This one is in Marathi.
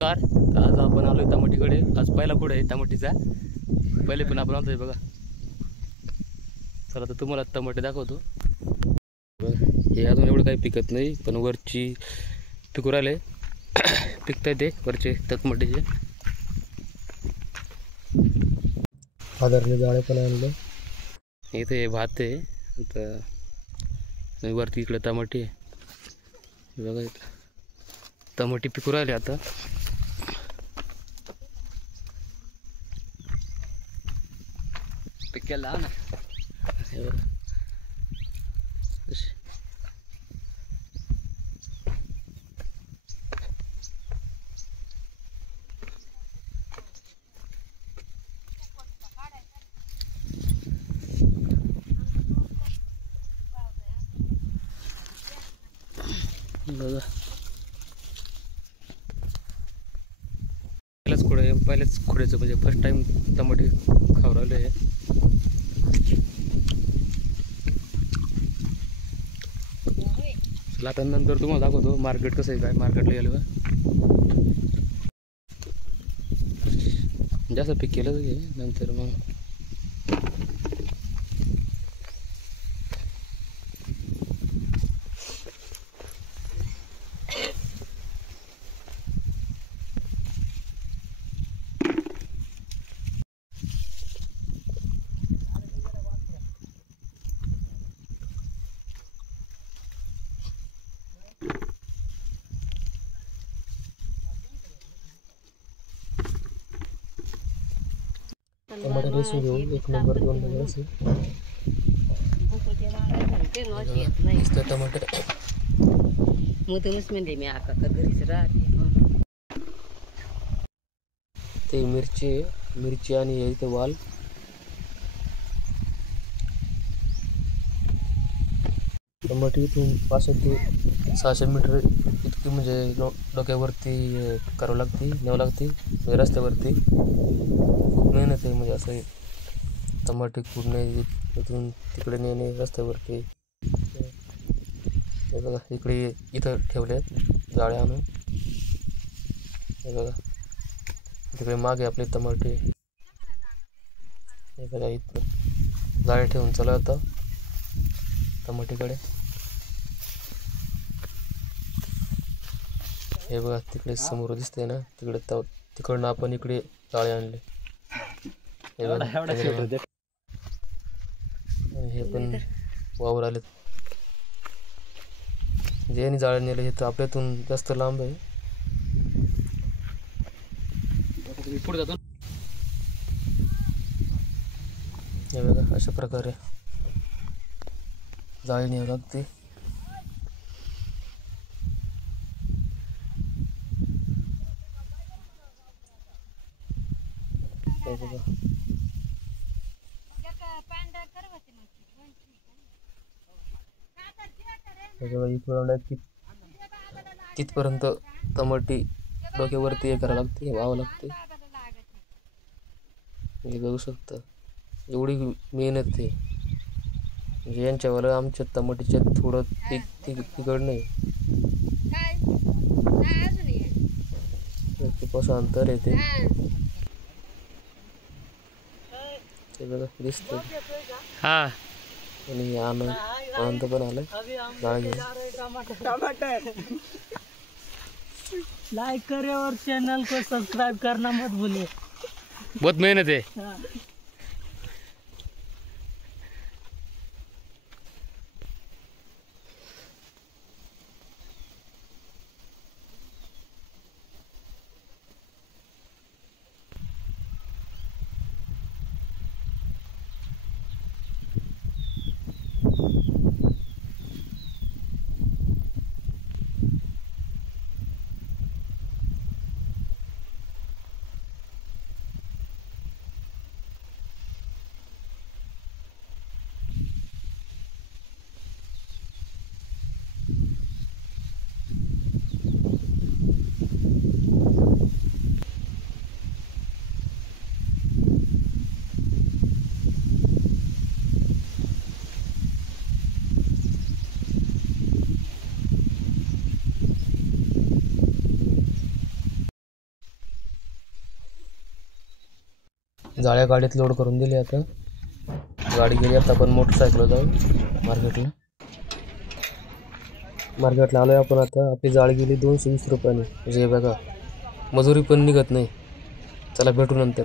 कार आज आपण आलोय टमाटीकडे. आज पहिला पुढे आहे टमाटीचा. पहिले पण आपण आलोय बघा. चला तर तुम्हाला टमाटे दाखवतो. हे अजून एवढं काही पिकत नाही, पण वरची पिकू राहिले. पिकताय ते वरचे टमाटीचे. आधारले जाळे पण आणले. इथे भात आहे आता. वरती इकडे टमाटी आहे बघा. इथं टमाटी पिकू राहिले आता. पिकेला ना बघा. पहिल्याच खोड्याचं म्हणजे फर्स्ट टाइम टमाटे खाऊ राहिले आहे. चला आता नंतर तुम्हाला दाखवतो मार्केट कसं आहे, काय मार्केटला गेलं जास्त पीक केलं घे नंतर मग. टमाटर रेसू घेऊन 1 नंबर 2 नंबर असे टमाटर मुदमच म्हणजे मी आका घरीच राहते. ते मिरची आणि इथे वाल. टमाटे इथून 500 ते 600 मीटर इतकी म्हणजे डोक्यावरती करावं लागते, न्यावं लागते म्हणजे रस्त्यावरती. खूप मेहनत आहे म्हणजे असं टमाटे पूर्ण इथून तिकडे नेणे रस्त्यावरती. हे बघा इकडे इथं ठेवले जाळे आणून. हे बघा तिकडे मागे आपले टमाटे. हे बघा इथं जाळे ठेवून चला आता टमाटीकडे. हे बघा तिकडे समोर दिसतंय ना, तिकडनं आपण इकडे जाळे आणले. हे बघा हे पण वावर आले. ज्यांनी जाळे नेले हे तर आपल्यातून जास्त लांब आहे. पुढे जातो. हे बघा अशा प्रकारे जाळी न्यावं लागते. तिथपर्यंत टमाटी डोक्यावरती हे करावं लागते, व्हावं लागते. हे बघू शकता एवढी मेहनत आहे. म्हणजे यांच्यावाला आमच्या टमाटीच्या थोडं तिकड नाही. पासून अंतर आहे ते बघा दिसतं. हा आणि आनंद पण आलाय जाळ घेऊन. लाइक करे और चैनल को सब्सक्राइब करना मत भूलिए. बहुत मेहनत है. जाळ्या गाडीत लोड करून दिली. आता गाडी गेली. आता आपण मोटरसायकल जाऊ मार्केटला आलोय आपण. आता आपली जाळी गेली 220 रुपयाने. म्हणजे बघा मजुरी पण निघत नाही. चला भेटू नंतर.